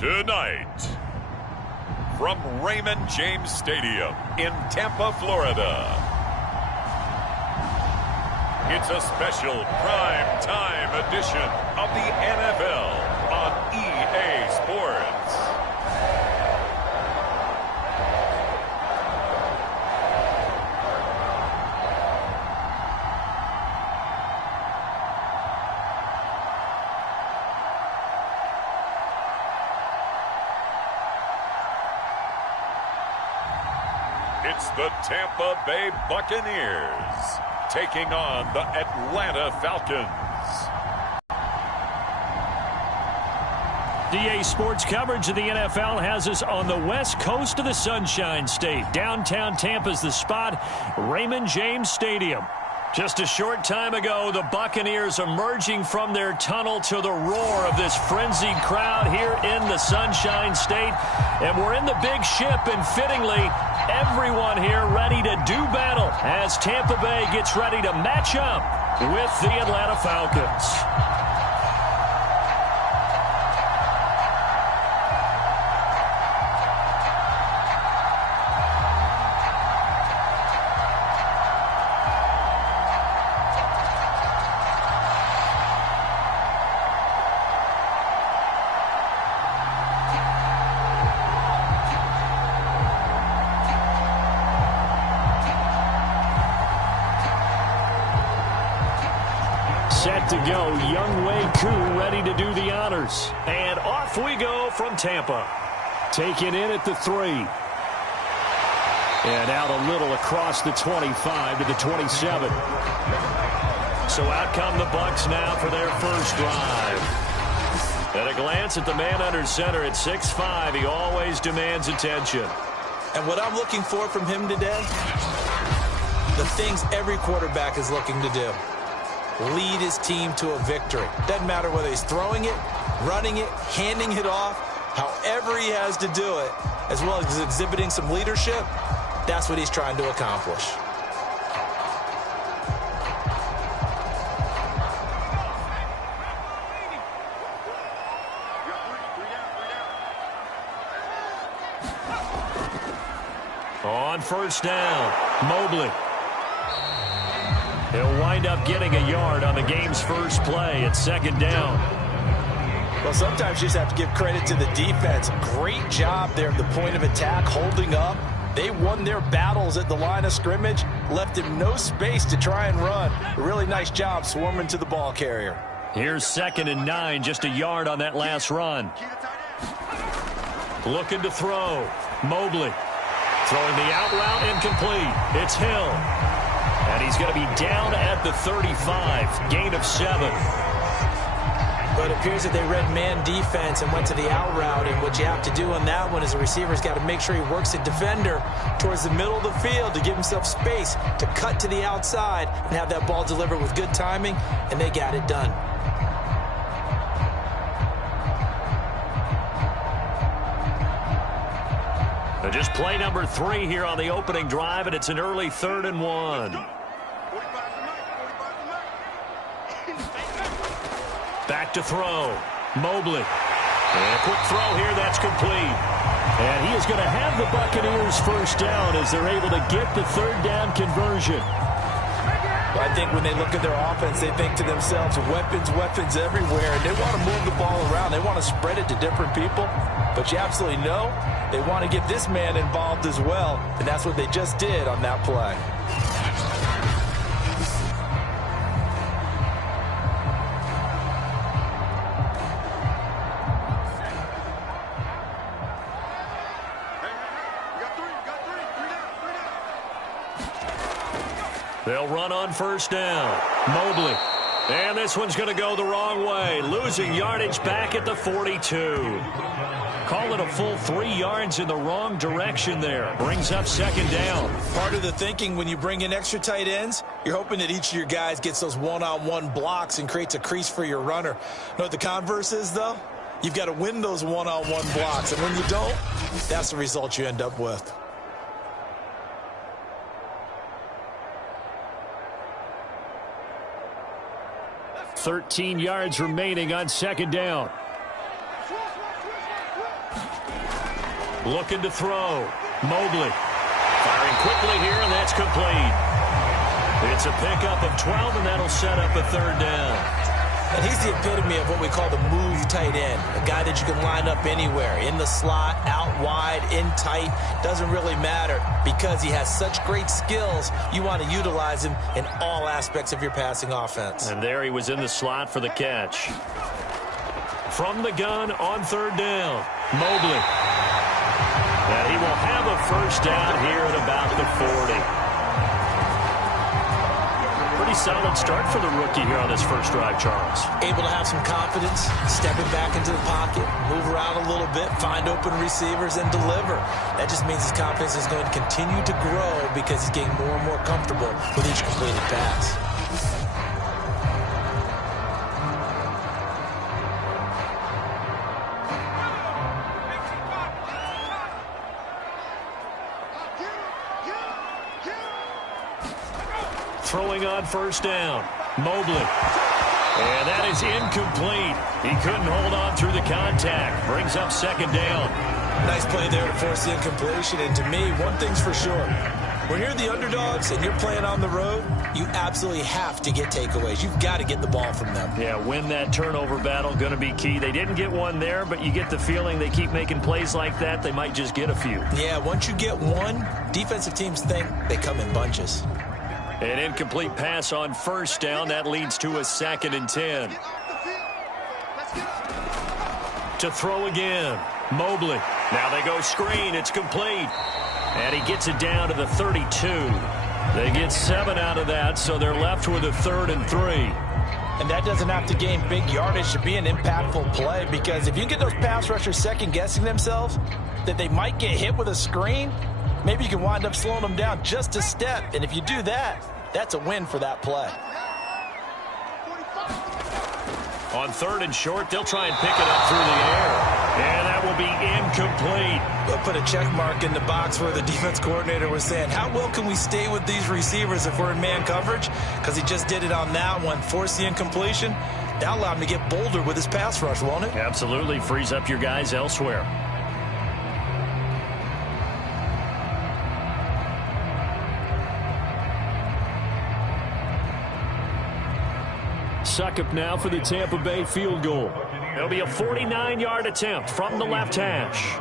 Tonight, from Raymond James Stadium in Tampa, Florida, it's a special prime time edition of the NFL on EA Sports. It's the Tampa Bay Buccaneers taking on the Atlanta Falcons. EA Sports coverage of the NFL has us on the west coast of the Sunshine State. Downtown Tampa's the spot, Raymond James Stadium. Just a short time ago, the Buccaneers emerging from their tunnel to the roar of this frenzied crowd here in the Sunshine State. And we're in the big ship, and fittingly, everyone here ready to do battle as Tampa Bay gets ready to match up with the Atlanta Falcons. Set to go, Young Wei Koo ready to do the honors. And off we go from Tampa. Taken in at the 3. And out a little across the 25 to the 27. So out come the Bucs now for their first drive. At a glance at the man under center at 6'5", he always demands attention. And what I'm looking for from him today, the things every quarterback is looking to do. Lead his team to a victory. Doesn't matter whether he's throwing it, running it, handing it off, however he has to do it, as well as exhibiting some leadership, that's what he's trying to accomplish. On first down, Mobley. He'll wind up getting a yard on the game's first play at second down. Well, sometimes you just have to give credit to the defense. Great job there at the point of attack, holding up. They won their battles at the line of scrimmage, left him no space to try and run. A really nice job swarming to the ball carrier. Here's 2nd and 9, just a yard on that last run. Looking to throw. Mobley. Throwing the out route, incomplete. It's Hill. And he's going to be down at the 35, gain of 7. But it appears that they read man defense and went to the out route, and what you have to do on that one is the receiver's got to make sure he works the defender towards the middle of the field to give himself space to cut to the outside and have that ball delivered with good timing, and they got it done. Just play number 3 here on the opening drive, and it's an early 3rd and 1. Back to throw. Mobley. And a quick throw here, that's complete. And he is going to have the Buccaneers first down as they're able to get the 3rd down conversion. I think when they look at their offense, they think to themselves, weapons, weapons everywhere. And they want to move the ball around. They want to spread it to different people. But you absolutely know they want to get this man involved as well. And that's what they just did on that play. They'll run on first down. Mobley. And this one's going to go the wrong way. Losing yardage back at the 42. Call it a full 3 yards in the wrong direction there. Brings up 2nd down. Part of the thinking when you bring in extra tight ends, you're hoping that each of your guys gets those one-on-one blocks and creates a crease for your runner. Know what the converse is, though? You've got to win those one-on-one blocks. And when you don't, that's the result you end up with. 13 yards remaining on 2nd down. Looking to throw. Mobley. Firing quickly here, and that's complete. It's a pickup of 12, and that'll set up a third down. And he's the epitome of what we call the move tight end, a guy that you can line up anywhere, in the slot, out wide, in tight, doesn't really matter because he has such great skills. You want to utilize him in all aspects of your passing offense. And there he was in the slot for the catch. From the gun on third down, Mobley. And he will have a first down here at about the 40. Pretty solid start for the rookie here on this first drive, Charles. Able to have some confidence, stepping back into the pocket, move around a little bit, find open receivers, and deliver. That just means his confidence is going to continue to grow because he's getting more and more comfortable with each completed pass. Throwing on first down, Mobley. And that is incomplete. He couldn't hold on through the contact. Brings up second down. Nice play there to force the incompletion. And to me, one thing's for sure. When you're the underdogs and you're playing on the road, you absolutely have to get takeaways. You've got to get the ball from them. Yeah, win that turnover battle, going to be key. They didn't get one there, but you get the feeling they keep making plays like that, they might just get a few. Yeah, once you get one, defensive teams think they come in bunches. An incomplete pass on first down. That leads to a 2nd and 10. To throw again, Mobley. Now they go screen. It's complete. And he gets it down to the 32. They get 7 out of that, so they're left with a 3rd and 3. And that doesn't have to gain big yardage to be an impactful play, because if you get those pass rushers second-guessing themselves that they might get hit with a screen, maybe you can wind up slowing them down just a step. And if you do that, that's a win for that play. On 3rd and short, they'll try and pick it up through the air. And that will be incomplete. We'll put a check mark in the box where the defense coordinator was saying, how well can we stay with these receivers if we're in man coverage? Because he just did it on that one, forced the incompletion. That'll allow him to get bolder with his pass rush, won't it? Absolutely. Frees up your guys elsewhere. Suckup now for the Tampa Bay field goal. It'll be a 49-yard attempt from the left hash.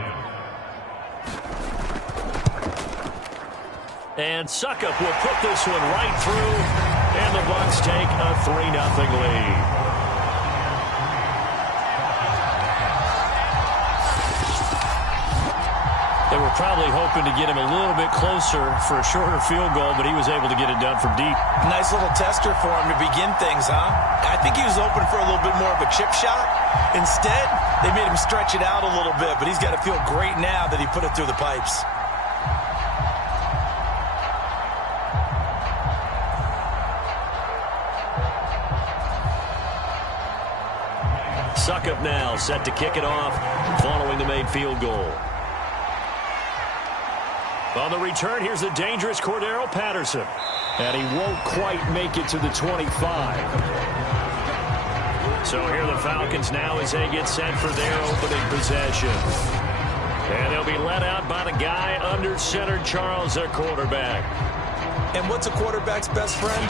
And Suckup will put this one right through, and the Bucs take a 3-0 lead. They were probably hoping to get him a little bit closer for a shorter field goal, but he was able to get it done from deep. Nice little tester for him to begin things, huh? I think he was open for a little bit more of a chip shot. Instead, they made him stretch it out a little bit, but he's got to feel great now that he put it through the pipes. Suckup now set to kick it off following the made field goal. On the return, here's the dangerous Cordero Patterson. And he won't quite make it to the 25. So here the Falcons now as they get set for their opening possession. And they'll be let out by the guy under center, Charles, their quarterback. And what's a quarterback's best friend?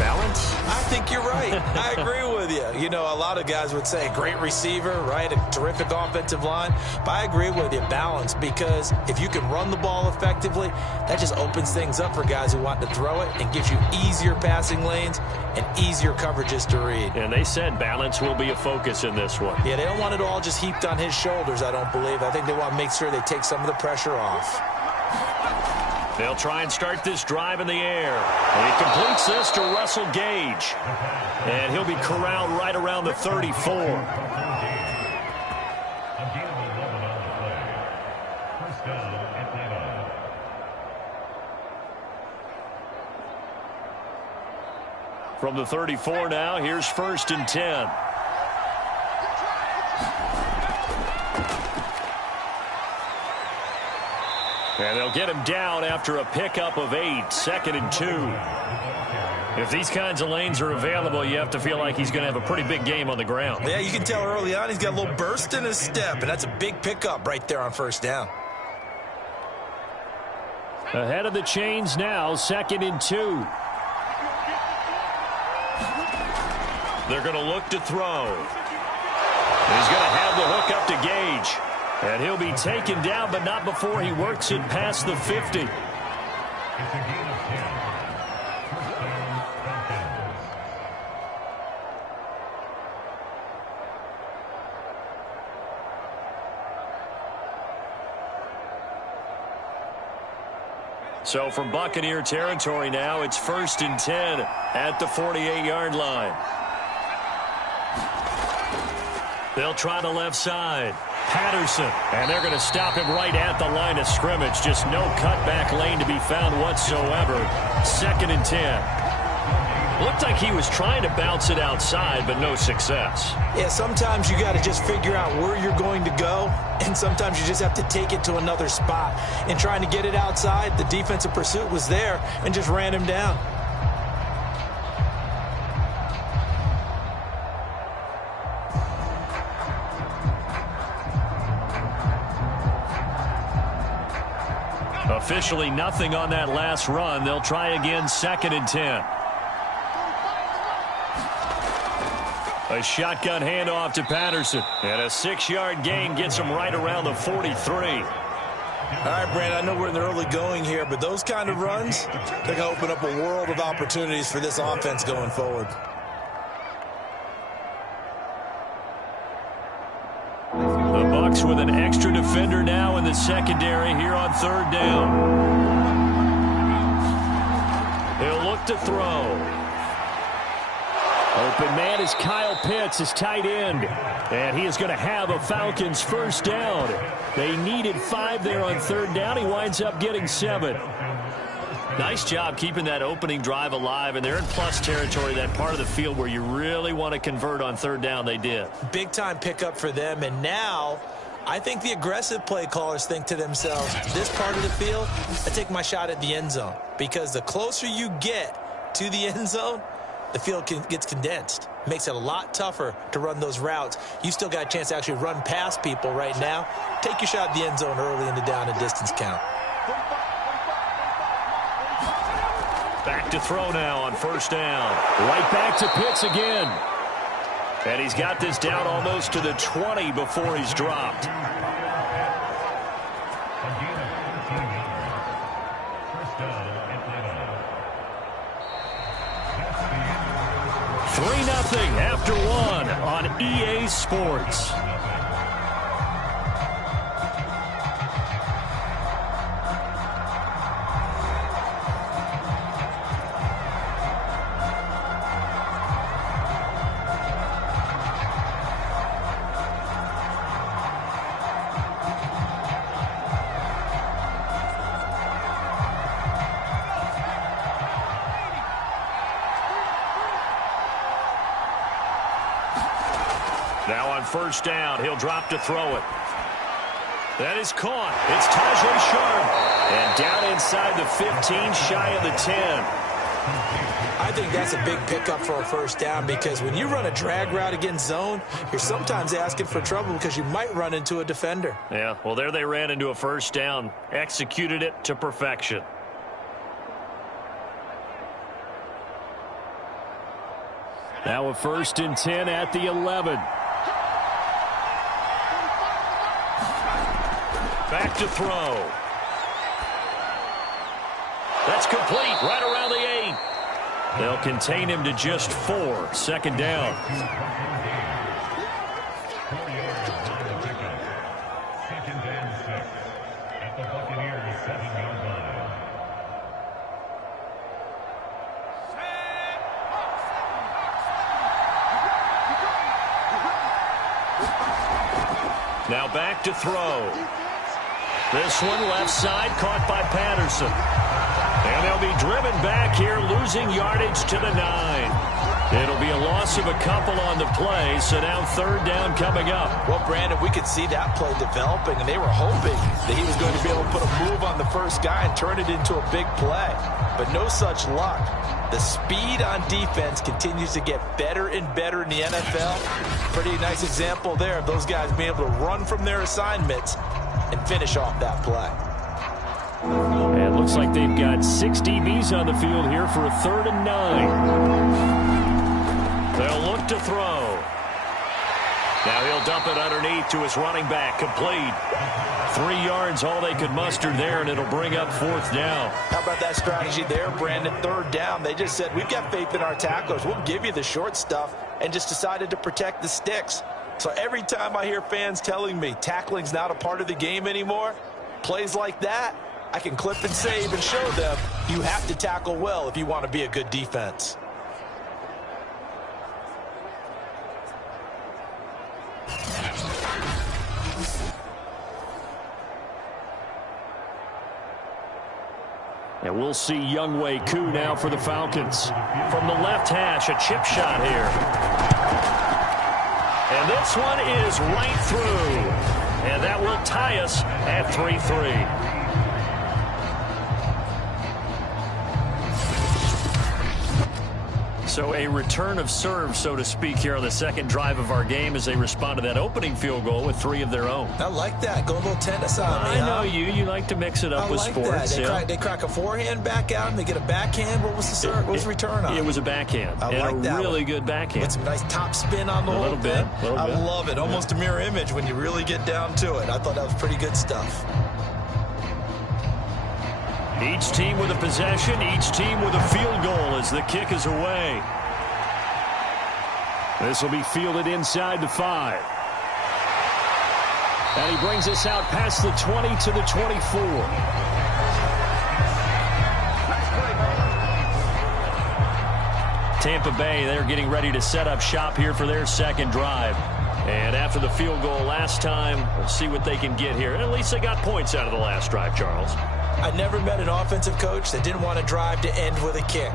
Balance? I think you're right. I agree with you. You know, a lot of guys would say great receiver, right? A terrific offensive line. But I agree with you, balance, because if you can run the ball effectively, that just opens things up for guys who want to throw it and gives you easier passing lanes and easier coverages to read. And they said balance will be a focus in this one. Yeah, they don't want it all just heaped on his shoulders, I don't believe. I think they want to make sure they take some of the pressure off. They'll try and start this drive in the air. And he completes this to Russell Gage. And he'll be corralled right around the 34. From the 34 now, here's 1st and 10. And they'll get him down after a pickup of 8, 2nd and 2. If these kinds of lanes are available, you have to feel like he's going to have a pretty big game on the ground. Yeah, you can tell early on he's got a little burst in his step, and that's a big pickup right there on 1st down. Ahead of the chains now, 2nd and 2. They're going to look to throw. He's going to have the hook up to Gage. And he'll be taken down, but not before he works it past the 50. So from Buccaneer territory now, it's 1st and 10 at the 48-yard line. They'll try the left side. Patterson, and they're going to stop him right at the line of scrimmage. Just no cutback lane to be found whatsoever. 2nd and 10. Looked like he was trying to bounce it outside, but no success. Yeah, sometimes you got to just figure out where you're going to go, and sometimes you just have to take it to another spot. And trying to get it outside, the defensive pursuit was there and just ran him down. Officially nothing on that last run. They'll try again, 2nd and 10. A shotgun handoff to Patterson. And a 6-yard gain gets him right around the 43. All right, Brandon, I know we're in the early going here, but those kind of runs, they're going to open up a world of opportunities for this offense going forward. The Bucs with an extra defender now in the secondary here on 3rd down. He'll look to throw. Open man is Kyle Pitts, his tight end. And he is going to have a Falcons 1st down. They needed 5 there on 3rd down. He winds up getting 7. Nice job keeping that opening drive alive, and they're in plus territory, that part of the field where you really want to convert on 3rd down. They did. Big-time pickup for them, and now I think the aggressive play callers think to themselves, this part of the field, I take my shot at the end zone, because the closer you get to the end zone, the field gets condensed. Makes it a lot tougher to run those routes. You still got a chance to actually run past people right now. Take your shot at the end zone early in the down and distance count. Back to throw now on 1st down. Right back to Pitts again. And he's got this down almost to the 20 before he's dropped. 3-0 after 1 on EA Sports. Now on 1st down, he'll drop to throw it. That is caught. It's Tajay Sharp. And down inside the 15, shy of the 10. I think that's a big pickup for a 1st down, because when you run a drag route against zone, you're sometimes asking for trouble because you might run into a defender. Yeah, well, there they ran into a 1st down. Executed it to perfection. Now a 1st and 10 at the 11. Back to throw. That's complete right around the 8. They'll contain him to just 4. 2nd down. Now back to throw. This one left side, caught by Patterson. And they'll be driven back here, losing yardage to the 9. It'll be a loss of a couple on the play, so now 3rd down coming up. Well, Brandon, we could see that play developing, and they were hoping that he was going to be able to put a move on the first guy and turn it into a big play. But no such luck. The speed on defense continues to get better and better in the NFL. Pretty nice example there of those guys being able to run from their assignments and finish off that play. And looks like they've got 6 DBs on the field here for a 3rd and 9. They'll look to throw. Now he'll dump it underneath to his running back. Complete. 3 yards, all they could muster there, and it'll bring up 4th down. How about that strategy there, Brandon? 3rd down. They just said, we've got faith in our tacklers. We'll give you the short stuff, and just decided to protect the sticks. So every time I hear fans telling me tackling's not a part of the game anymore, plays like that, I can clip and save and show them you have to tackle well if you want to be a good defense. And we'll see Younghoe Koo now for the Falcons. From the left hash, a chip shot here. And this one is right through. And that will tie us at 3-3. So a return of serve, so to speak, here on the second drive of our game as they respond to that opening field goal with 3 of their own. I like that. Go a little tennis on me. I know you like to mix it up with sports. They crack a forehand back out and they get a backhand. What was the serve? What was the return on? It was a backhand. I like that. Really good backhand. With some nice top spin on the whole thing. I love it. Almost a mirror image when you really get down to it. I thought that was pretty good stuff. Each team with a possession, each team with a field goal as the kick is away. This will be fielded inside the 5. And he brings us out past the 20 to the 24. Tampa Bay, they're getting ready to set up shop here for their second drive. And after the field goal last time, we'll see what they can get here. At least they got points out of the last drive, Charles. I never met an offensive coach that didn't want to drive to end with a kick.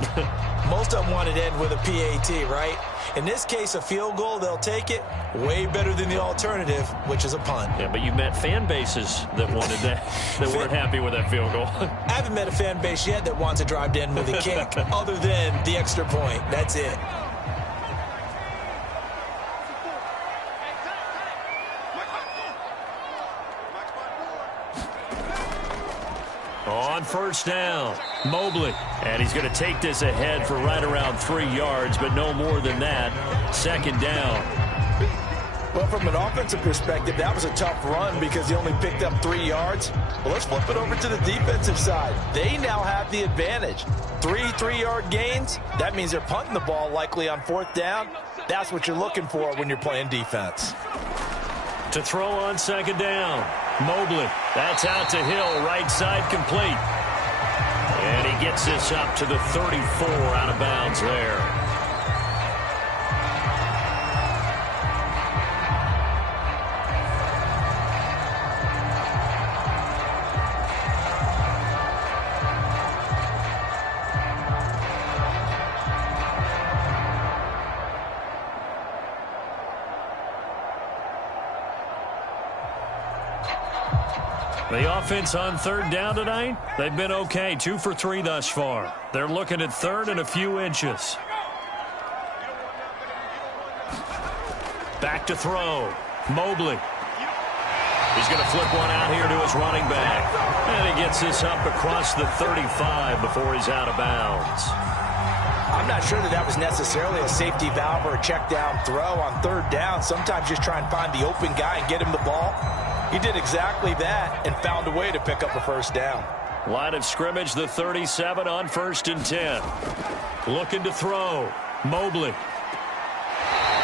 Most of them wanted to end with a PAT, right? In this case, a field goal, they'll take it. Way better than the alternative, which is a punt. Yeah, but you've met fan bases that wanted that, that weren't happy with that field goal. I haven't met a fan base yet that wants to drive to end with a kick, other than the extra point. That's it. On first down, Mobley. And he's going to take this ahead for right around 3 yards, but no more than that. Second down. Well, from an offensive perspective, that was a tough run because he only picked up 3 yards. Well, let's flip it over to the defensive side. They now have the advantage. 3 3-yard gains. That means they're punting the ball likely on 4th down. That's what you're looking for when you're playing defense. To throw on second down, Mobley. That's out to Hill, right side complete. And he gets this up to the 34, out of bounds there. The offense on third down tonight, they've been okay. 2 for 3 thus far. They're looking at third and a few inches. Back to throw. Mobley. He's going to flip one out here to his running back. And he gets this up across the 35 before he's out of bounds. I'm not sure that was necessarily a safety valve or a check down throw on third down. Sometimes just try and find the open guy and get him the ball. He did exactly that and found a way to pick up a first down. Line of scrimmage, the 37 on 1st and 10. Looking to throw. Mobley.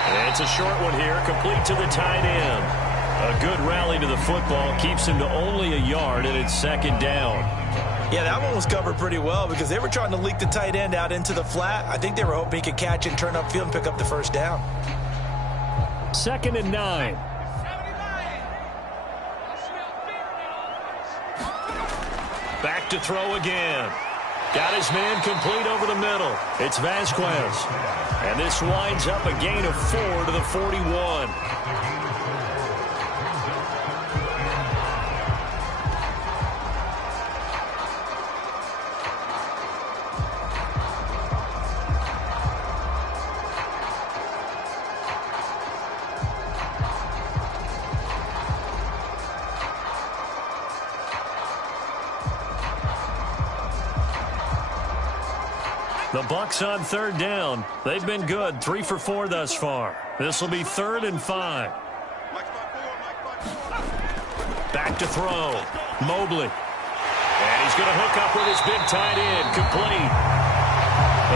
And it's a short one here, complete to the tight end. A good rally to the football keeps him to only a yard, and it's second down. Yeah, that one was covered pretty well because they were trying to leak the tight end out into the flat. I think they were hoping he could catch it and turn upfield and pick up the first down. 2nd and 9. Back to throw again. Got his man complete over the middle. It's Vasquez. And this winds up a gain of 4 to the 41. The Bucs on third down. They've been good, 3 for 4 thus far. This will be 3rd and 5. Back to throw. Mobley. And he's going to hook up with his big tight end. Complete.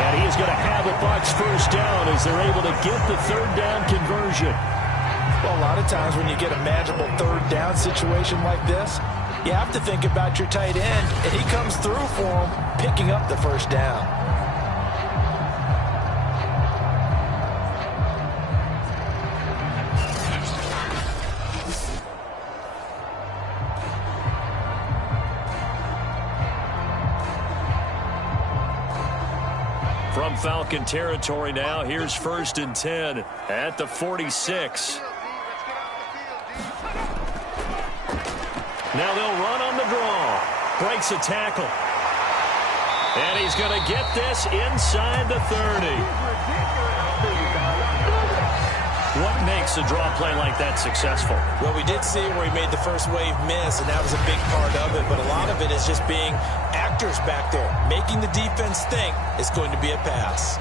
And he is going to have a Bucs first down as they're able to get the third down conversion. Well, a lot of times when you get a manageable third down situation like this, you have to think about your tight end, and he comes through for him, picking up the first down. From Falcon territory now, here's 1st and 10 at the 46. Now they'll run on the draw. Breaks a tackle. And he's going to get this inside the 30. What makes a draw play like that successful? Well, we did see where he made the first wave miss, and that was a big part of it. But a lot of it is just being actors back there, making the defense think it's going to be a pass.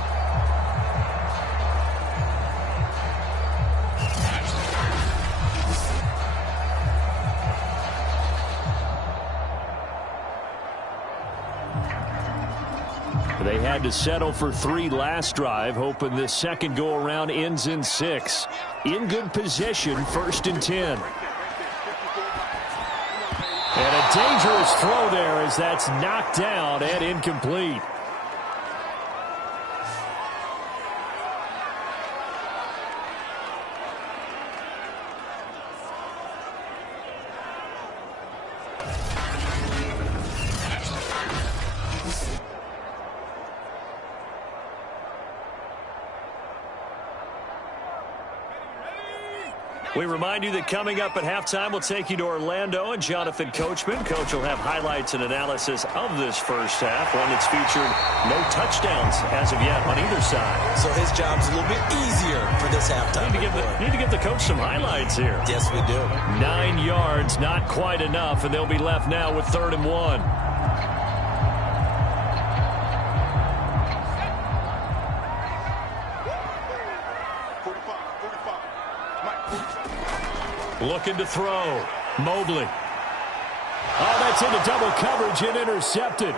They had to settle for 3 last drive, hoping this second go-around ends in 6. In good position, 1st and 10. And a dangerous throw there as that's knocked down and incomplete. We remind you that coming up at halftime, we'll take you to Orlando and Jonathan Coachman. Coach will have highlights and analysis of this first half, one that's featured no touchdowns as of yet on either side. So his job's a little bit easier for this halftime. Need to give the coach some highlights here. Yes, we do. 9 yards, not quite enough, and they'll be left now with 3rd and 1. Looking to throw. Mobley. Oh, that's into double coverage and intercepted.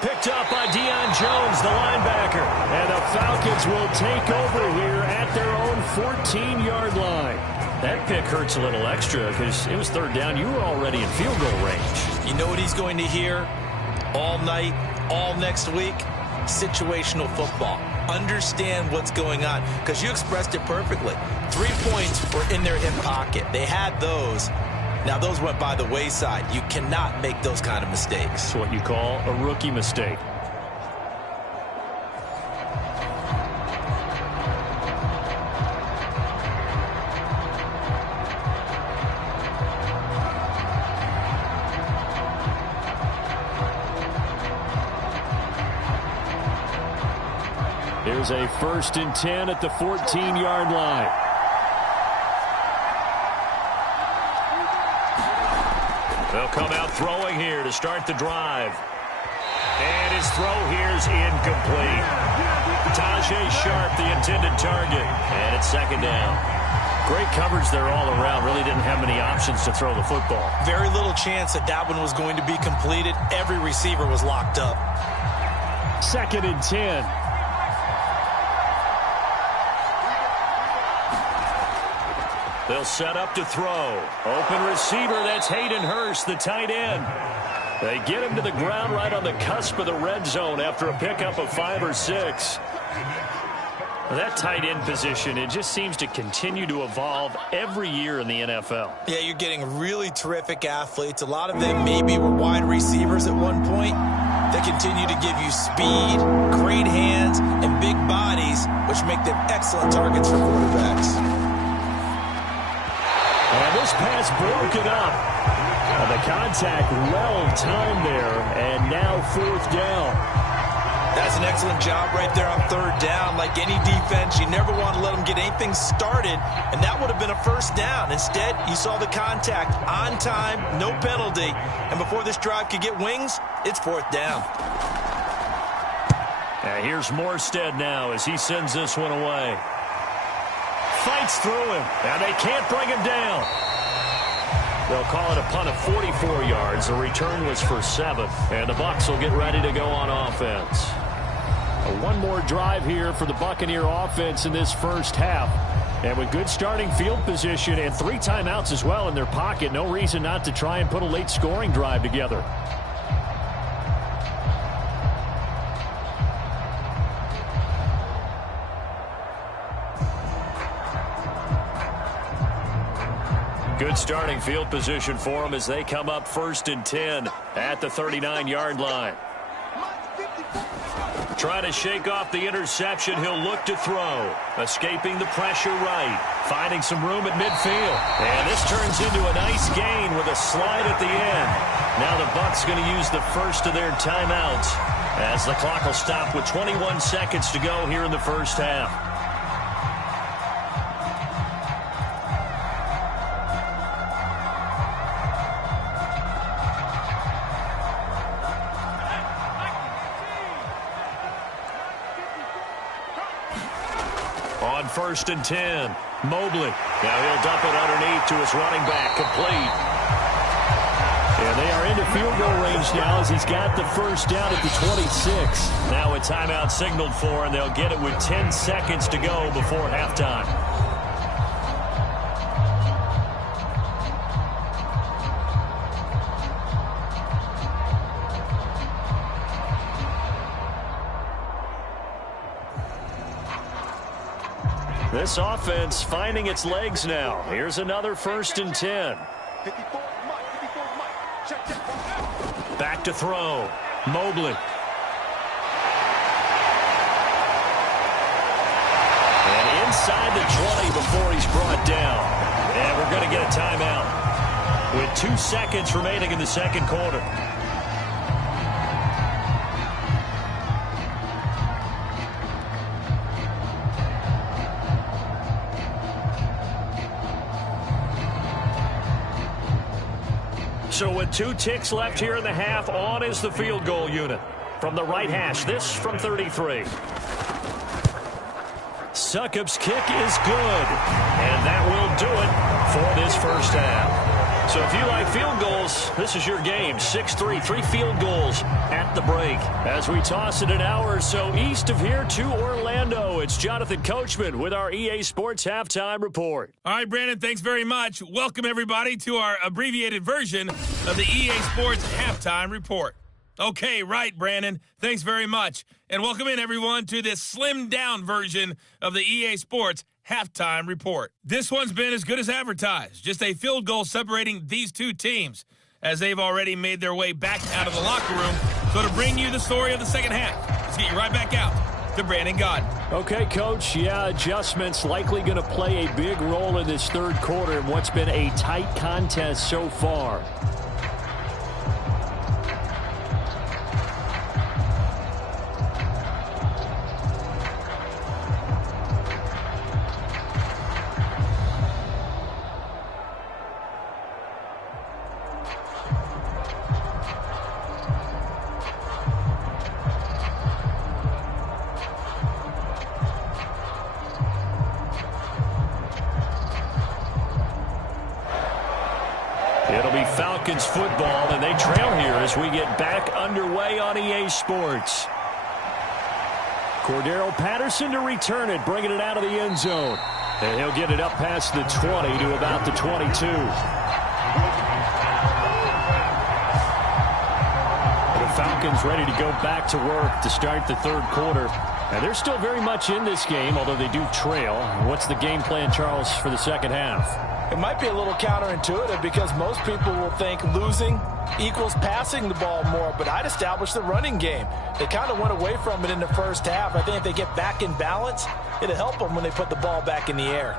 Picked up by Deion Jones, the linebacker. And the Falcons will take over here at their own 14-yard line. That pick hurts a little extra because it was 3rd down. You were already in field goal range. You know what he's going to hear all night, all next week? Situational football. Understand what's going on, because you expressed it perfectly. 3 points were in their hip pocket. They had those. Now, those went by the wayside. You cannot make those kind of mistakes. It's what you call a rookie mistake. Here's a 1st and 10 at the 14-yard line. They'll come out throwing here to start the drive. And his throw here's incomplete. Tajay Sharp, the intended target. And it's 2nd down. Great coverage there all around. Really didn't have many options to throw the football. Very little chance that that one was going to be completed. Every receiver was locked up. 2nd and 10. They'll set up to throw. Open receiver, that's Hayden Hurst, the tight end. They get him to the ground right on the cusp of the red zone after a pickup of 5 or 6. That tight end position, it just seems to continue to evolve every year in the NFL. Yeah, you're getting really terrific athletes. A lot of them maybe were wide receivers at one point. They continue to give you speed, great hands, and big bodies, which make them excellent targets for quarterbacks. And this pass broken up. And the contact well timed there, and now 4th down. That's an excellent job right there on 3rd down. Like any defense, you never want to let them get anything started, and that would have been a 1st down. Instead, you saw the contact on time, no penalty, and before this drive could get wings, it's 4th down. And here's Morstead now as he sends this one away. Fights through him, and they can't bring him down. They'll call it a punt of 44 yards. The return was for 7, and the Bucs will get ready to go on offense. One more drive here for the Buccaneer offense in this first half. And with good starting field position and 3 timeouts as well in their pocket, no reason not to try and put a late scoring drive together. Good starting field position for them as they come up 1st and 10 at the 39-yard line. Trying to shake off the interception, he'll look to throw. Escaping the pressure right. Finding some room at midfield. And this turns into a nice gain with a slide at the end. Now the Bucs going to use the first of their timeouts as the clock will stop with 21 seconds to go here in the first half. On 1st and 10, Mobley. Now he'll dump it underneath to his running back, complete. And they are into field goal range now as he's got the first down at the 26. Now a timeout signaled for, and they'll get it with 10 seconds to go before halftime. This offense finding its legs now. Here's another 1st and 10. Back to throw. Mobley. And inside the 20 before he's brought down. And we're going to get a timeout with 2 seconds remaining in the second quarter. So with 2 ticks left here in the half, on is the field goal unit. From the right hash, this from 33. Succop's kick is good. And that will do it for this first half. So if you like field goals, this is your game. 6-3, 3 field goals at the break. As we toss it an hour or so east of here to Orlando, it's Jonathan Coachman with our EA Sports Halftime Report. All right, Brandon, thanks very much. Welcome, everybody, to our abbreviated version of the EA Sports Halftime Report. Okay, right, Brandon. Thanks very much. And welcome in, everyone, to this slimmed-down version of the EA Sports Halftime Report. This one's been as good as advertised. Just a field goal separating these 2 teams as they've already made their way back out of the locker room. So to bring you the story of the second half, let's get you right back out to Brandon Gaudin. Okay, Coach. Yeah, adjustments likely going to play a big role in this third quarter in what's been a tight contest so far. It'll be Falcons football, and they trail here as we get back underway on EA Sports. Cordero Patterson to return it, bringing it out of the end zone. And he'll get it up past the 20 to about the 22. The Falcons ready to go back to work to start the third quarter. And they're still very much in this game, although they do trail. What's the game plan, Charles, for the second half? It might be a little counterintuitive because most people will think losing equals passing the ball more, but I'd establish the running game. They kind of went away from it in the first half. I think if they get back in balance, it'll help them when they put the ball back in the air.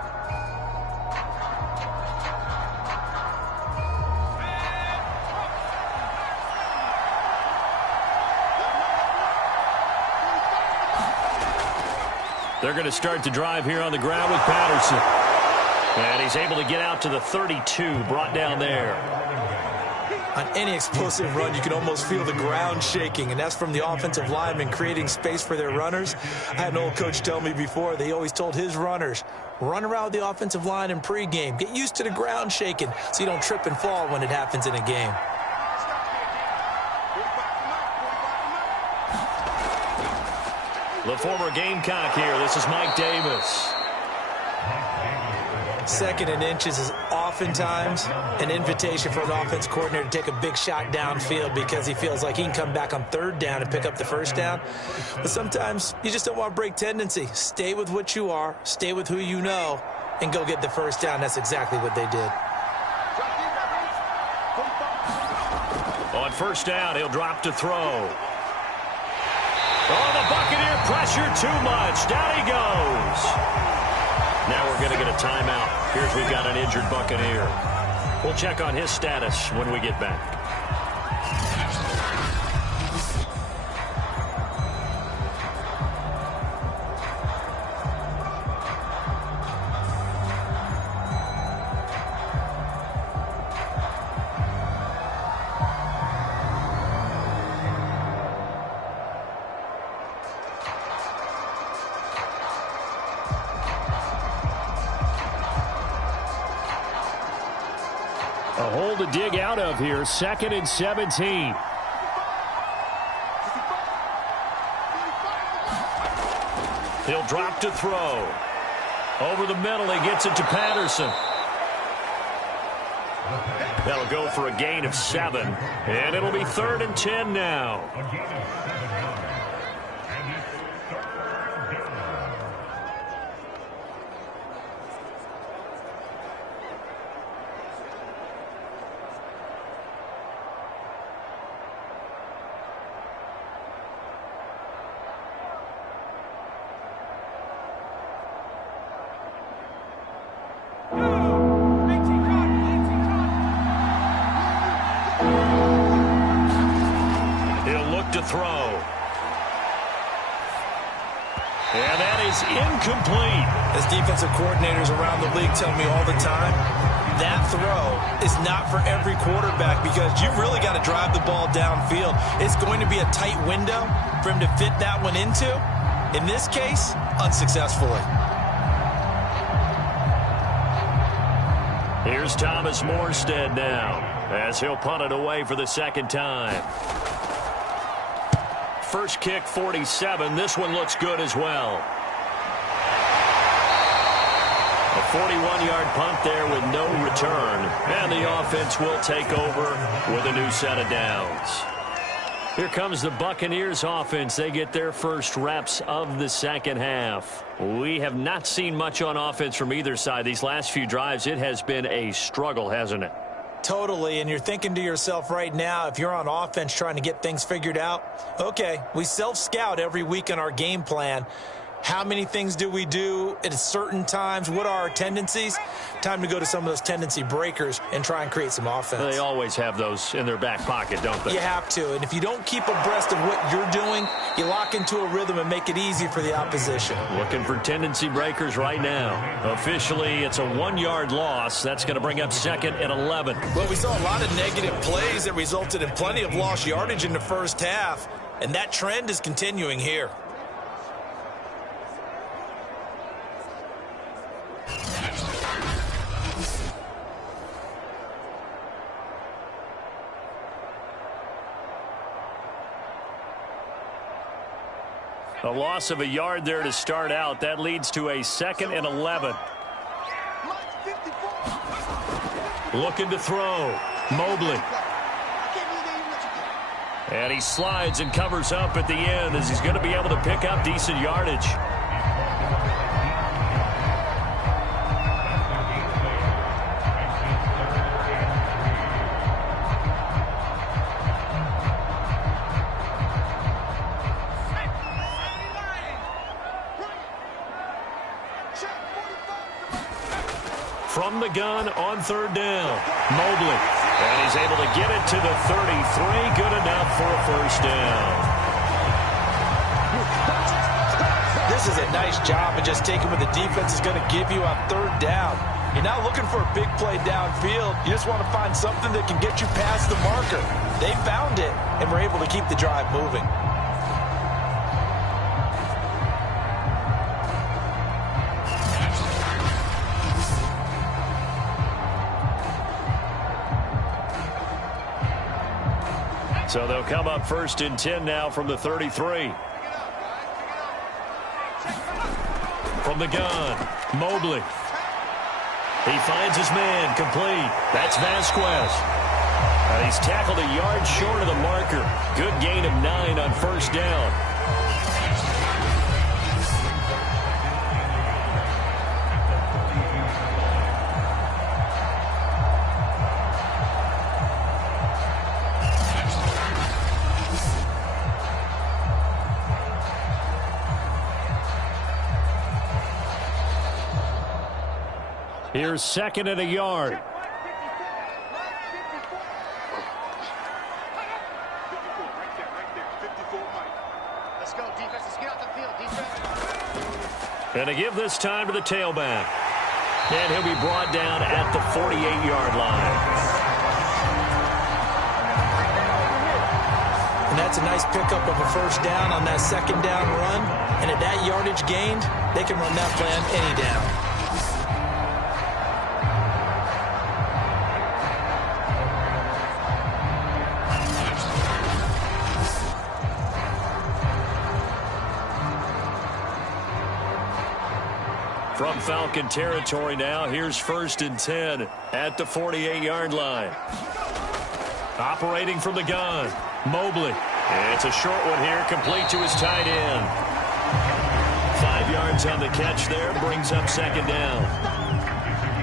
They're going to start the drive here on the ground with Patterson. And he's able to get out to the 32, brought down there. On any explosive run, you can almost feel the ground shaking, and that's from the offensive linemen creating space for their runners. I had an old coach tell me before, they always told his runners, run around the offensive line in pregame. Get used to the ground shaking so you don't trip and fall when it happens in a game. The former Gamecock here. This is Mike Davis. 2nd and inches is oftentimes an invitation for an offense coordinator to take a big shot downfield because he feels like he can come back on 3rd down and pick up the 1st down. But sometimes you just don't want to break tendency. Stay with what you are, stay with who you know, and go get the 1st down. That's exactly what they did. On 1st down, he'll drop to throw. Oh, the Buccaneer pressure too much. Down he goes. Now we're going to get a timeout. Here's we've got an injured Buccaneer. We'll check on his status when we get back. A hole to dig out of here. 2nd and 17. He'll drop to throw. Over the middle, he gets it to Patterson. That'll go for a gain of 7. And it'll be 3rd and 10 now. To throw. And that is incomplete. As defensive coordinators around the league tell me all the time, that throw is not for every quarterback because you've really got to drive the ball downfield. It's going to be a tight window for him to fit that one into. In this case, unsuccessfully. Here's Thomas Morstead now as he'll punt it away for the 2nd time. First kick, 47. This one looks good as well. A 41-yard punt there with no return. And the offense will take over with a new set of downs. Here comes the Buccaneers offense. They get their first reps of the 2nd half. We have not seen much on offense from either side. These last few drives, it has been a struggle, hasn't it? Totally, and you're thinking to yourself right now, if you're on offense trying to get things figured out, okay, we self-scout every week in our game plan. How many things do we do at certain times? What are our tendencies? Time to go to some of those tendency breakers and try and create some offense. They always have those in their back pocket, don't they? You have to, and if you don't keep abreast of what you're doing, you lock into a rhythm and make it easy for the opposition. Looking for tendency breakers right now. Officially, it's a 1-yard loss. That's going to bring up 2nd and 11. Well, we saw a lot of negative plays that resulted in plenty of lost yardage in the 1st half, and that trend is continuing here. A loss of a yard there to start out. That leads to a 2nd and 11. Looking to throw. Mobley. And he slides and covers up at the end as he's going to be able to pick up decent yardage. From the gun on 3rd down, Mobley. And he's able to get it to the 33. Good enough for a 1st down. This is a nice job of just taking what the defense is going to give you on 3rd down. You're not looking for a big play downfield. You just want to find something that can get you past the marker. They found it and were able to keep the drive moving. So they'll come up 1st and 10 now from the 33. From the gun, Mobley. He finds his man, complete. That's Vasquez. And he's tackled a yard short of the marker. Good gain of 9 on 1st down. Here's 2nd and a yard. Let's go, defense. Let's get out the field, defense. And to give this time to the tailback. And he'll be brought down at the 48-yard line. And that's a nice pickup of a 1st down on that 2nd down run. And at that yardage gained, they can run that play on any down. From Falcon territory now, here's 1st and 10 at the 48-yard line. Operating from the gun, Mobley. It's a short one here, complete to his tight end. 5 yards on the catch there, brings up 2nd down.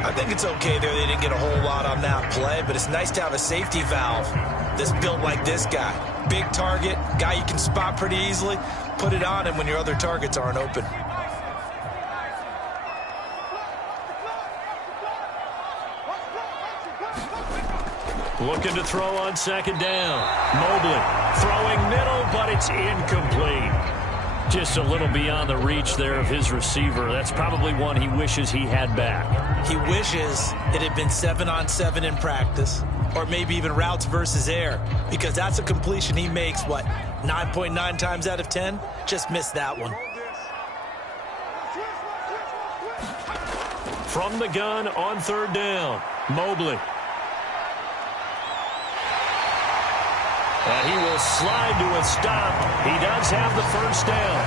I think it's okay there. They didn't get a whole lot on that play, but it's nice to have a safety valve that's built like this guy. Big target, guy you can spot pretty easily. Put it on him when your other targets aren't open. Looking to throw on 2nd down. Mobley throwing middle, but it's incomplete. Just a little beyond the reach there of his receiver. That's probably one he wishes he had back. He wishes it had been 7-on-7 in practice, or maybe even routes versus air, because that's a completion he makes, what, 9.9 times out of 10? Just missed that one. From the gun on 3rd down, Mobley. And he will slide to a stop. He does have the 1st down.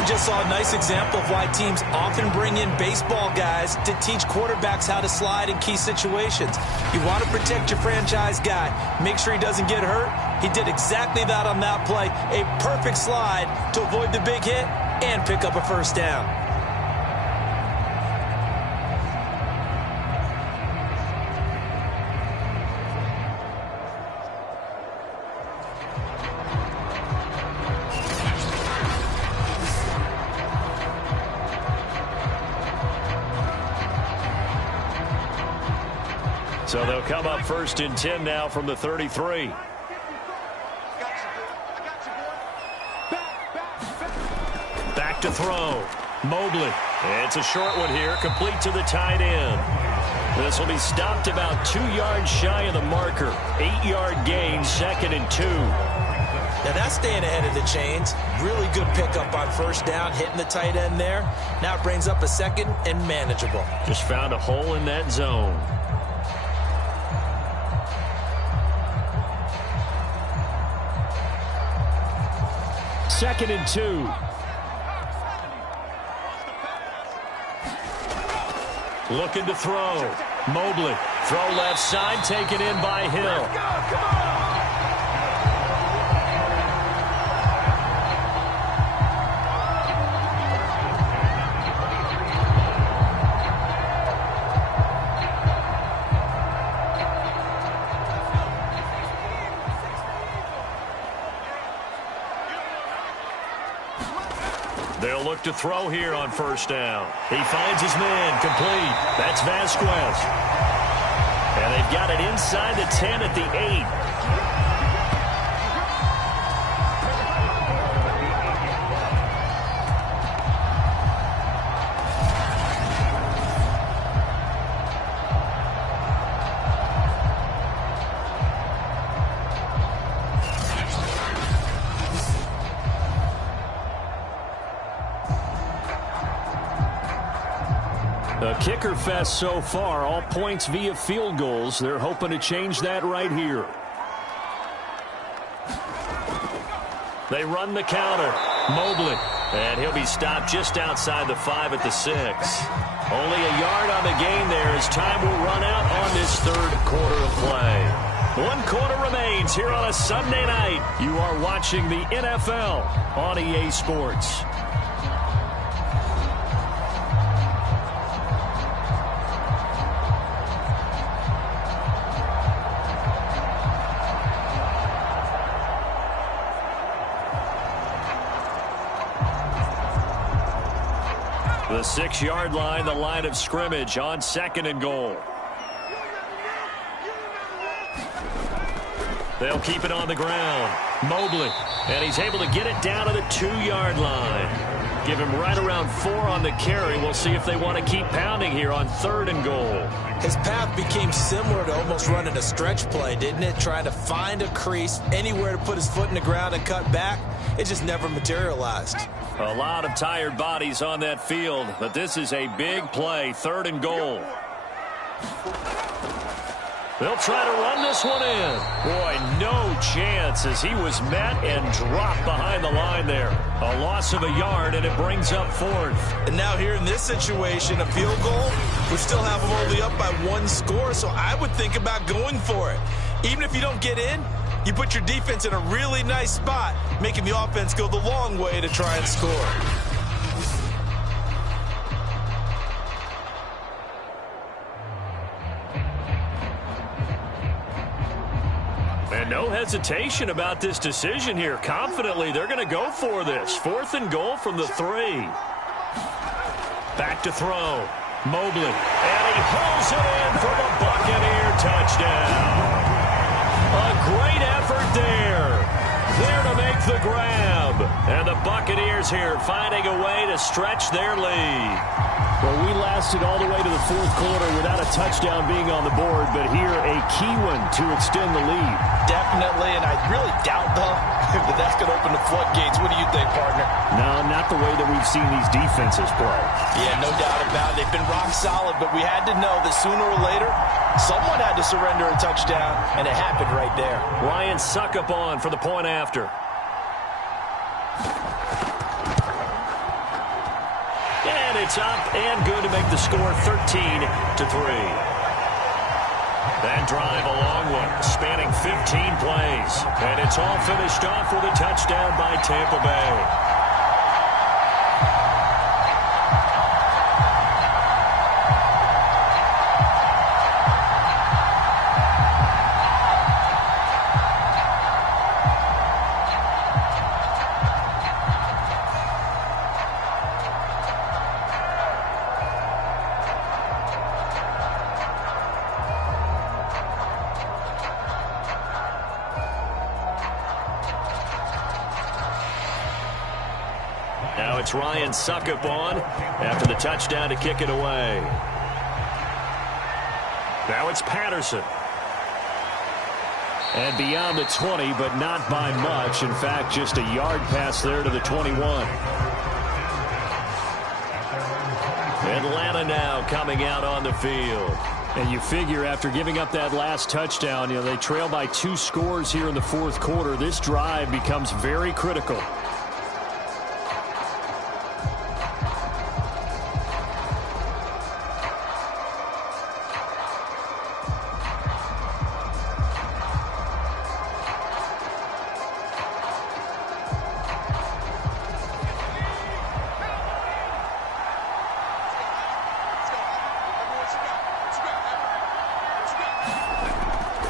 We just saw a nice example of why teams often bring in baseball guys to teach quarterbacks how to slide in key situations. You want to protect your franchise guy. Make sure he doesn't get hurt. He did exactly that on that play. A perfect slide to avoid the big hit and pick up a 1st down. So they'll come up 1st and 10 now from the 33. Back to throw. Mobley. It's a short one here, complete to the tight end. This will be stopped about 2 yards shy of the marker. 8-yard gain, 2nd and 2. Now that's staying ahead of the chains. Really good pickup on 1st down, hitting the tight end there. Now it brings up a 2nd and manageable. Just found a hole in that zone. Second and 2. Looking to throw. Mobley. Throw left side, taken in by Hill. They'll look to throw here on 1st down. He finds his man, complete. That's Vasquez. And they've got it inside the 10 at the 8. A kicker fest so far, all points via field goals. They're hoping to change that right here. They run the counter. Mobley. And he'll be stopped just outside the 5 at the 6. Only a yard on the gain there as time will run out on this third quarter of play. 1 quarter remains here on a Sunday night. You are watching the NFL on EA Sports. The 6-yard line, the line of scrimmage on 2nd and goal. They'll keep it on the ground. Mobley, and he's able to get it down to the 2-yard line. Give him right around 4 on the carry. We'll see if they want to keep pounding here on 3rd and goal. His path became similar to almost running a stretch play, didn't it? Trying to find a crease, anywhere to put his foot in the ground and cut back. It just never materialized. A lot of tired bodies on that field, but this is a big play. 3rd and goal. They'll try to run this one in. Boy, no chance as he was met and dropped behind the line there. A loss of a yard, and it brings up 4th. And now here in this situation, a field goal, we still have them only up by 1 score, so I would think about going for it. Even if you don't get in, you put your defense in a really nice spot, making the offense go the long way to try and score. And no hesitation about this decision here. Confidently, they're going to go for this. 4th and goal from the 3. Back to throw. Mobley. And he pulls it in for the Buccaneer touchdown. A great effort there. There to make the grab. And the Buccaneers here finding a way to stretch their lead. Well, we lasted all the way to the 4th quarter without a touchdown being on the board, but here a key one to extend the lead. Definitely, and I really doubt, though, that that's going to open the floodgates. What do you think, partner? No, not the way that we've seen these defenses play. Yeah, no doubt about it. They've been rock solid, but we had to know that sooner or later, someone had to surrender a touchdown, and it happened right there. Ryan Suckup on for the point after. And it's up and good to make the score 13-3. That drive, a long one, spanning 15 plays. And it's all finished off with a touchdown by Tampa Bay. Now it's Ryan Suckup on after the touchdown to kick it away. Now it's Patterson. And beyond the 20, but not by much. In fact, just a yard pass there to the 21. Atlanta now coming out on the field. And you figure after giving up that last touchdown, they trail by 2 scores here in the 4th quarter. This drive becomes very critical.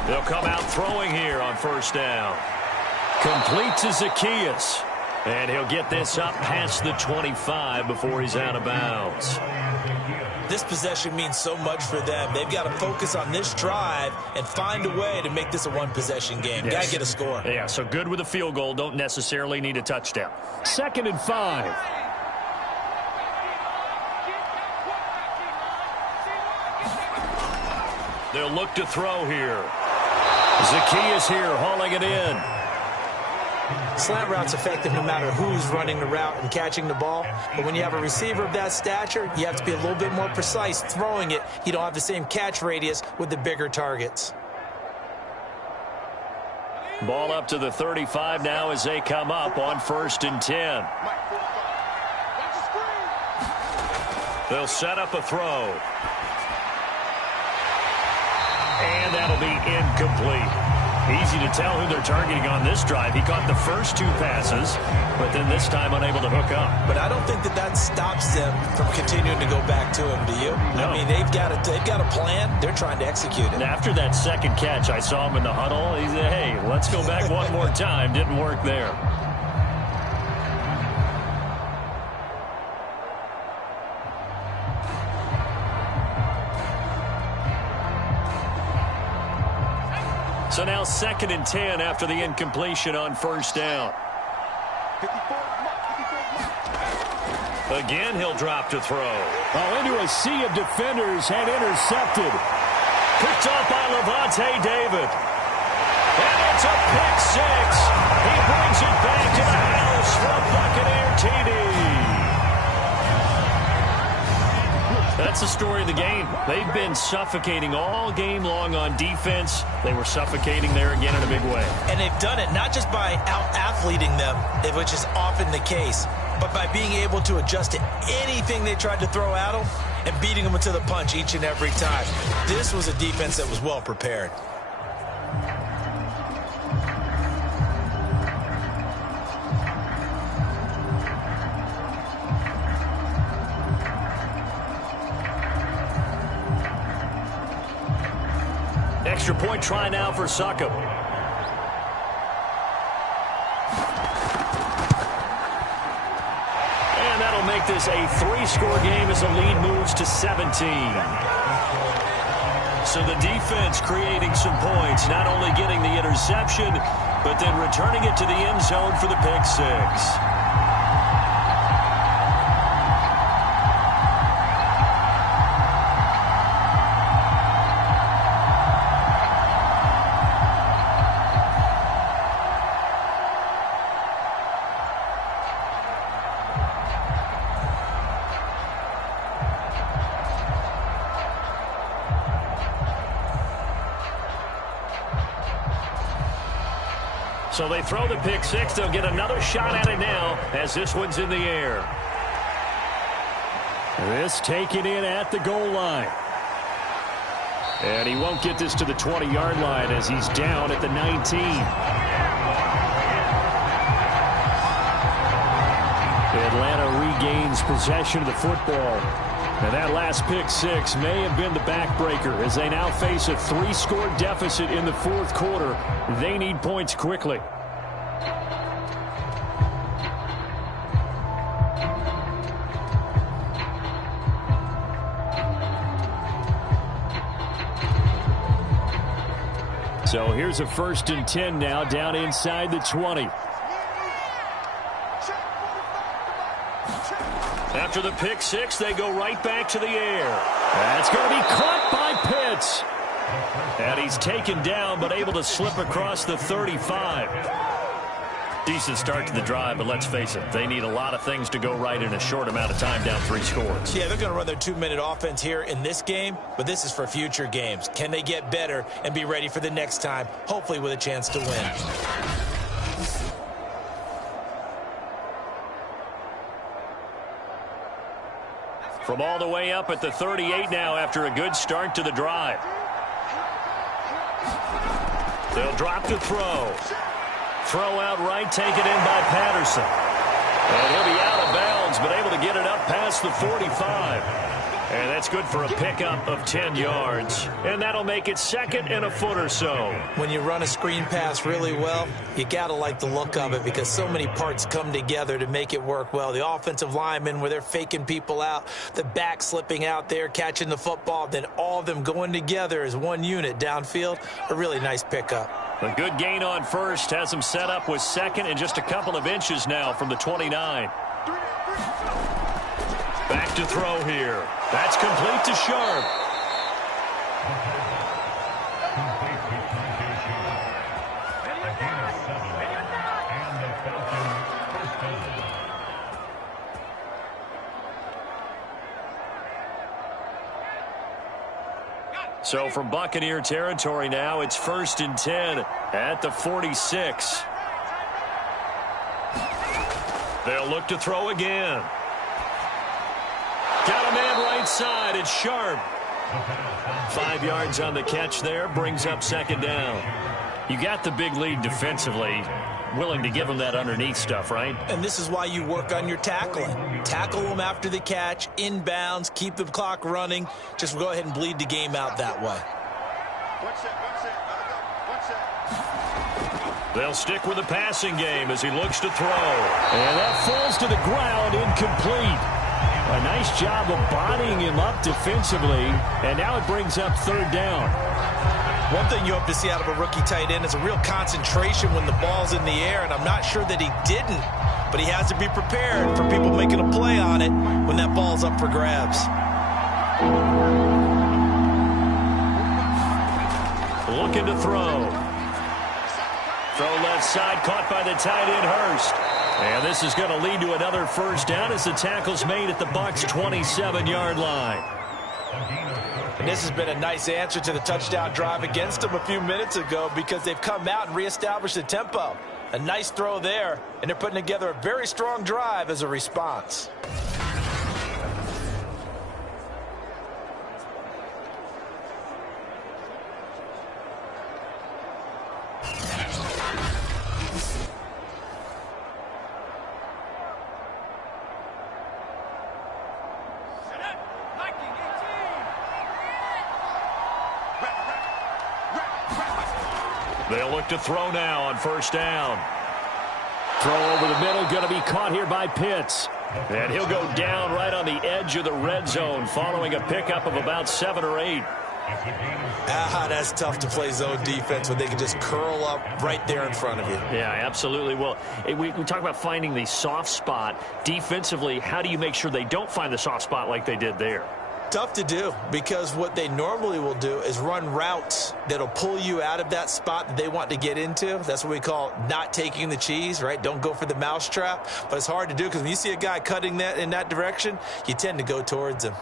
They'll come out throwing here on 1st down. Complete to Zacchaeus. And he'll get this up past the 25 before he's out of bounds. This possession means so much for them. They've got to focus on this drive and find a way to make this a 1-possession game. Yes. Got to get a score. Yeah, so good with a field goal. Don't necessarily need a touchdown. 2nd and 5. They'll look to throw here. Zacchaeus here hauling it in. Slant route's effective no matter who's running the route and catching the ball. But when you have a receiver of that stature, you have to be a little bit more precise throwing it. You don't have the same catch radius with the bigger targets. Ball up to the 35 now as they come up on 1st and 10. They'll set up a throw. And that'll be incomplete. Easy to tell who they're targeting on this drive. He caught the first 2 passes, but then this time unable to hook up. But I don't think that stops them from continuing to go back to him, do you? No. I mean, they've got a plan. They're trying to execute it. And after that second catch, I saw him in the huddle. He said, hey, let's go back one more time. Didn't work there. So now 2nd and 10 after the incompletion on 1st down. Again, he'll drop to throw. Oh, into a sea of defenders and intercepted. Picked off by Levante David. And it's a pick 6. He brings it back to the house for a Buccaneer TD. That's the story of the game. They've been suffocating all game long on defense. They were suffocating there again in a big way. And they've done it not just by out-athleting them, which is often the case, but by being able to adjust to anything they tried to throw at them and beating them to the punch each and every time. This was a defense that was well prepared. Extra point try now for Succop. And that'll make this a 3-score game as the lead moves to 17. So the defense creating some points, not only getting the interception, but then returning it to the end zone for the pick 6. So they throw the pick 6. They'll get another shot at it now as this one's in the air. This taken in at the goal line. And he won't get this to the 20-yard line as he's down at the 19. Atlanta regains possession of the football. And that last pick 6 may have been the backbreaker as they now face a 3-score deficit in the 4th quarter. They need points quickly. So here's a 1st and 10 now down inside the 20. After the pick 6, they go right back to the air. That's going to be caught by Pitts. And he's taken down, but able to slip across the 35. Decent start to the drive, but let's face it, they need a lot of things to go right in a short amount of time, down 3 scores. Yeah, they're going to run their 2-minute offense here in this game, but this is for future games. Can they get better and be ready for the next time, hopefully with a chance to win? From all the way up at the 38 now after a good start to the drive. They'll drop to throw. Throw out right, taken in by Patterson. And he'll be out of bounds, but able to get it up past the 45. And that's good for a pickup of 10 yards. And that'll make it 2nd and a foot or so. When you run a screen pass really well, you got to like the look of it because so many parts come together to make it work well. The offensive linemen, where they're faking people out, the back slipping out there, catching the football, then all of them going together as one unit downfield. A really nice pickup. A good gain on 1st. Has him set up with 2nd and just a couple of inches now from the 29. Back to throw here. That's complete to Sharp. So from Buccaneer territory now, it's 1st and 10 at the 46. They'll look to throw again. Got a man right side. It's Sharp. 5 yards on the catch there. Brings up 2nd down. You got the big lead defensively. Willing to give them that underneath stuff, right? And this is why you work on your tackling. Tackle them after the catch, inbounds, keep the clock running. Just go ahead and bleed the game out that way. They'll stick with the passing game as he looks to throw. And that falls to the ground, incomplete. A nice job of bodying him up defensively, and now it brings up 3rd down. One thing you hope to see out of a rookie tight end is a real concentration when the ball's in the air, and I'm not sure that he didn't, but he has to be prepared for people making a play on it when that ball's up for grabs. Looking to throw. Throw left side, caught by the tight end, Hurst. And this is going to lead to another 1st down as the tackle's made at the Bucs' 27-yard line. And this has been a nice answer to the touchdown drive against them a few minutes ago because they've come out and reestablished the tempo. A nice throw there, and they're putting together a very strong drive as a response. They'll look to throw now on 1st down. Throw over the middle, going to be caught here by Pitts. And he'll go down right on the edge of the red zone following a pickup of about 7 or 8. That's tough to play zone defense when they can just curl up right there in front of you. Yeah, absolutely. Well, we talk about finding the soft spot. Defensively, how do you make sure they don't find the soft spot like they did there? Tough to do because what they normally will do is run routes that'll pull you out of that spot that they want to get into. That's what we call not taking the cheese, right? Don't go for the mousetrap. But it's hard to do because when you see a guy cutting that in that direction, you tend to go towards him.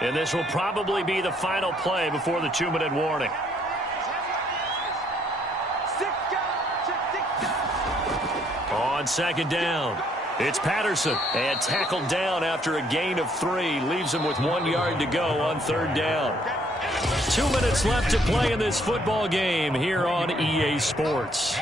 And this will probably be the final play before the 2-minute warning. On 2nd down, it's Patterson, and tackled down after a gain of 3. Leaves him with 1 yard to go on 3rd down. 2 minutes left to play in this football game here on EA Sports.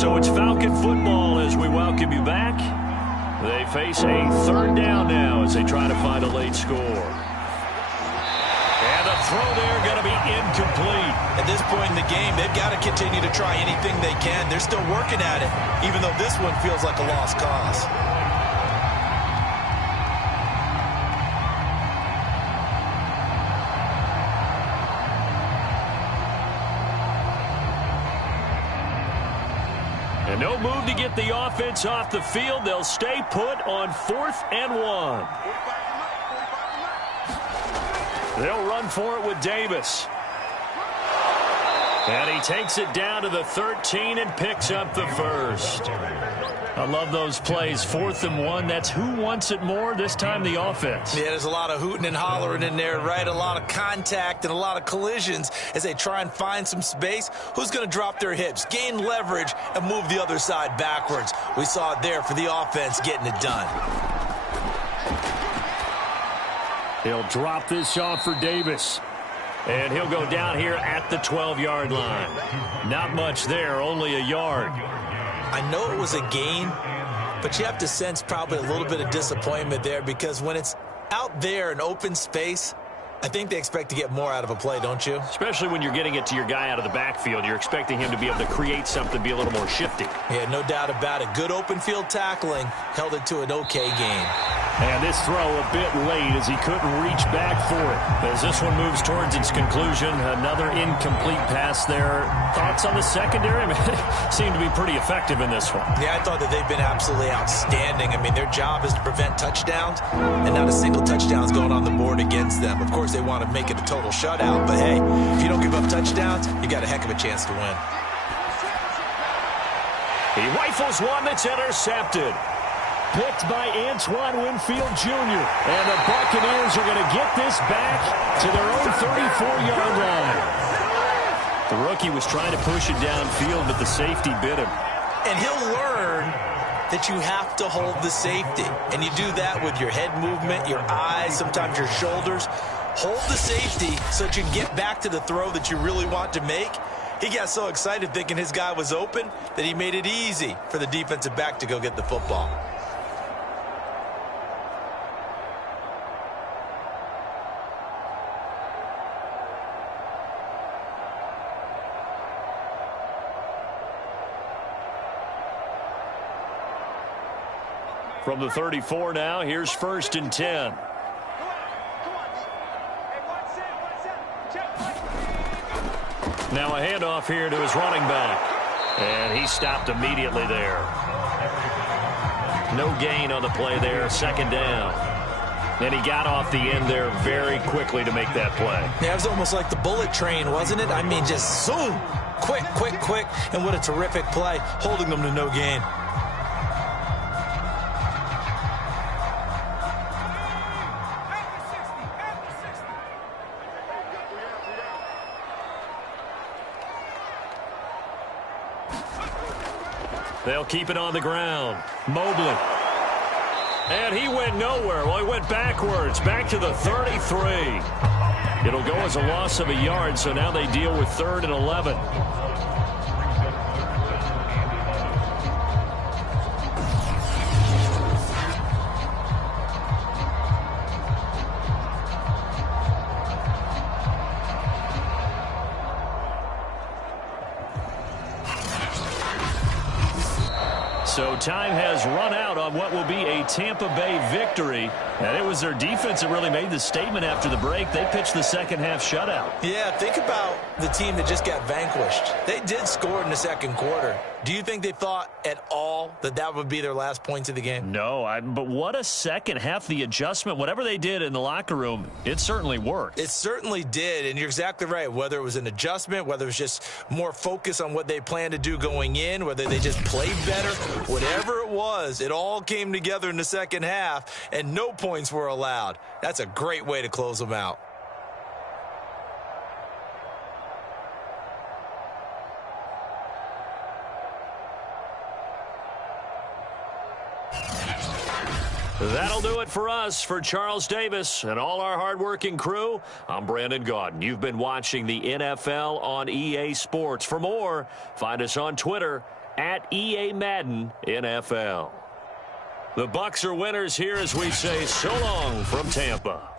So it's Falcon football as we welcome you back. They face a 3rd down now as they try to find a late score. And the throw there going to be incomplete. At this point in the game, they've got to continue to try anything they can. They're still working at it, even though this one feels like a lost cause. And no move to get the offense off the field. They'll stay put on 4th and 1. They'll run for it with Davis. And he takes it down to the 13 and picks up the 1st. I love those plays. 4th and 1. That's who wants it more, this time the offense. Yeah, there's a lot of hooting and hollering in there, right? A lot of contact and a lot of collisions as they try and find some space. Who's going to drop their hips, gain leverage, and move the other side backwards? We saw it there for the offense getting it done. He'll drop this off for Davis. And he'll go down here at the 12-yard line. Not much there, only a yard. I know it was a gain, but you have to sense probably a little bit of disappointment there because when it's out there in open space, I think they expect to get more out of a play, don't you? Especially when you're getting it to your guy out of the backfield. You're expecting him to be able to create something, be a little more shifty. Yeah, no doubt about it. Good open field tackling held it to an okay game. And this throw a bit late as he couldn't reach back for it. As this one moves towards its conclusion, another incomplete pass there. Thoughts on the secondary? I mean, seemed to be pretty effective in this one. Yeah, I thought that they've been absolutely outstanding. I mean, their job is to prevent touchdowns, and not a single touchdown is going on the board against them. Of course, they want to make it a total shutout, but hey, if you don't give up touchdowns, you got a heck of a chance to win. He rifles one that's intercepted. Picked by Antoine Winfield Jr. And the Buccaneers are going to get this back to their own 34-yard line. The rookie was trying to push it downfield, but the safety bit him. And he'll learn that you have to hold the safety. And you do that with your head movement, your eyes, sometimes your shoulders. Hold the safety so that you can get back to the throw that you really want to make. He got so excited thinking his guy was open that he made it easy for the defensive back to go get the football. From the 34 now, here's 1st and 10. Now a handoff here to his running back. And he stopped immediately there. No gain on the play there, 2nd down. And he got off the end there very quickly to make that play. Yeah, it was almost like the bullet train, wasn't it? I mean, just zoom, quick, quick, quick. And what a terrific play, holding them to no gain. They'll keep it on the ground. Mobley. And he went nowhere. Well, he went backwards, back to the 33. It'll go as a loss of a yard, so now they deal with 3rd and 11. So time has run out on what will be a Tampa Bay victory. And it was their defense that really made the statement after the break. They pitched the second-half shutout. Yeah, think about the team that just got vanquished. They did score in the 2nd quarter. Do you think they thought at all that that would be their last points of the game? No, but what a second half. The adjustment, whatever they did in the locker room, it certainly worked. It certainly did, and you're exactly right. Whether it was an adjustment, whether it was just more focus on what they planned to do going in, whether they just played better, whatever it was, it all came together in the second half, and no points were allowed. That's a great way to close them out. That'll do it for us. For Charles Davis and all our hardworking crew, I'm Brandon Gaudin. You've been watching the NFL on EA Sports. For more, find us on Twitter at EA Madden NFL. The Bucs are winners here as we say so long from Tampa.